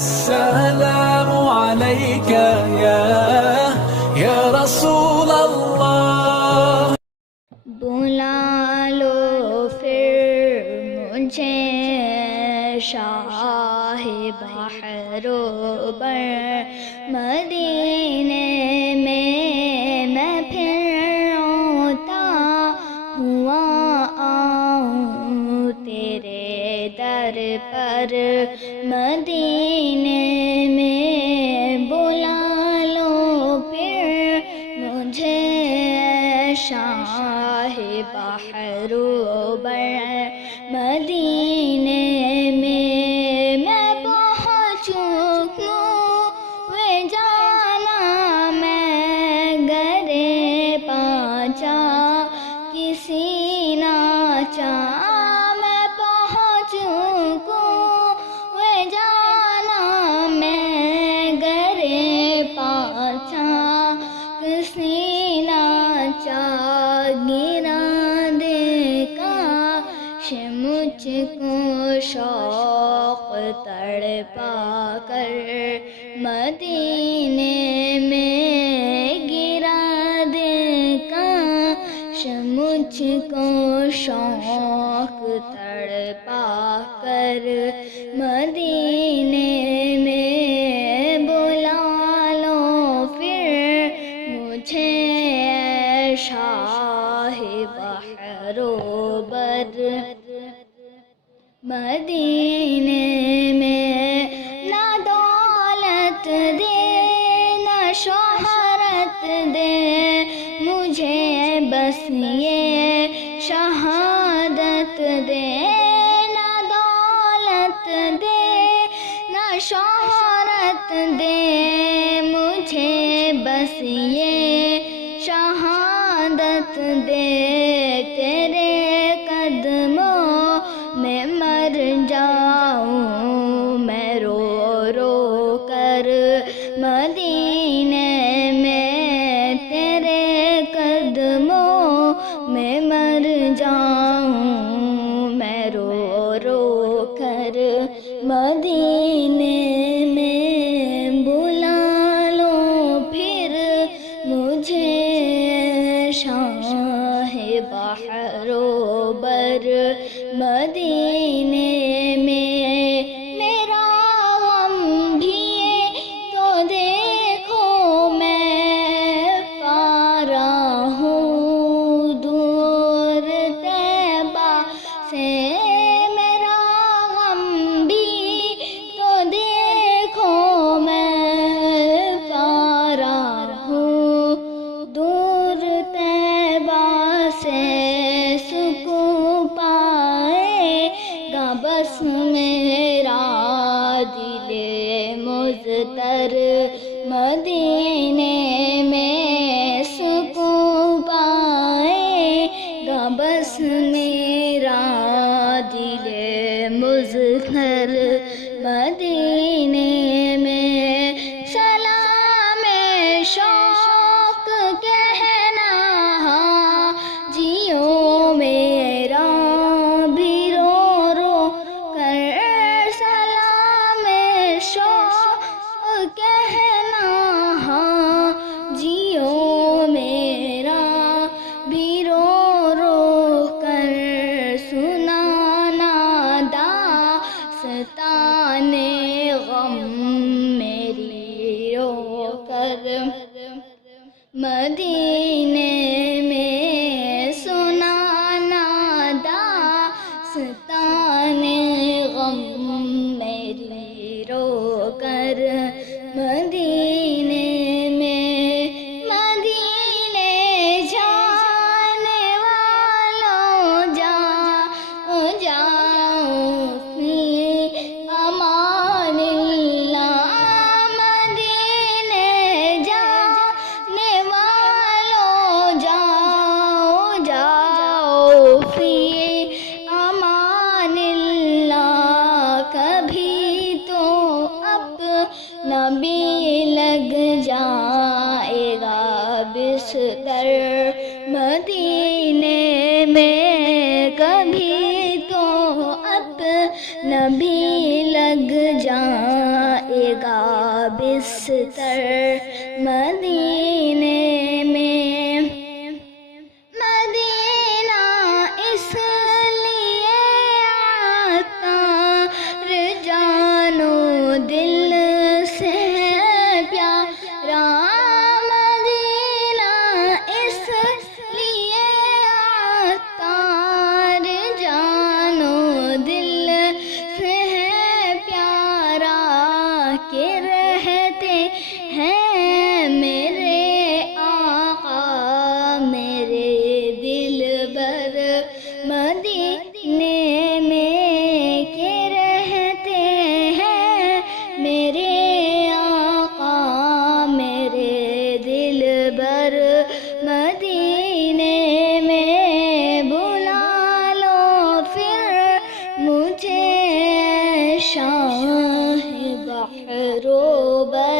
السلام عليك يا رسول الله. بلا لو پھر مجھے شاہ بحر و بر مدینے میں پھر روتا ہوا آؤں تیرے در پر مدینے میں. بلا لو پھر مجھے شاہ بحر و بر مدینے میں پہنچوں وہ جانا میں گرے پانچا کسی نہ چاہ. میں پہنچوں وہ جانا میں گرے پانچا کسی نہ چاہ. گرا دے کاش مجھ کو شوق تڑپا کر مدینے میں. گرا دے کاش مجھ کو شوق تڑپا کر مدینے میں. بلا لو پھر مجھے شاہ بحر و بر مدینے میں. نہ دولت دے نہ شہرت دے مجھے بس یہ شہادت دے. نہ دولت دے نہ شہرت دے مجھے بس یہ شہادت دے. تیرے قدموں میں مر جاؤں میں رو رو کر مدینے میں. تیرے قدموں میں مر جاؤں میں رو رو کر مدینے میں. بلا لو پھر مجھے شاہ بحر و بر مدینے میں. میرا غم بھی تو دیکھو میں پارا ہوں دور طیبہ سے. میرا غم بھی تو دیکھو میں پارا ہوں دور طیبہ سے. سکون پائے گا بس میرا دل مضطر مدینے میں. سکون پائے گا بس میرا دل مضطر مدینے میں. سلام شوق کہنا جیو میرا بھی رو رو کر. سلام شوق کہنا جیو میرا بھی رو رو کر. سنانا داستان غم میری رو کر مدینے میں. سنانا داستان غم میری رو کر مدینے میں. مدینے جانے والوں جاؤ جاؤ فی امان اللہ. مدینے جانے والوں جاؤ جاؤ فی امان اللہ. کبھی تو اپنا بھی لگ جائے گا بستر مدینے میں. کبھی تو اپنا بھی لگ جائے جائے گا بستر مدینے میں، مدینہ اس لیے عطار جانو دل سے پیارا، مدینہ اس لیے عطار جانو دل سے پیارا، کہ رہتے ہیں میرے آقا میرے دل بر مدینے میں، کہ رہتے ہیں میرے آقا میرے دل بر مدینے میں، بلا لو پھر مجھے شاہ بحر و بر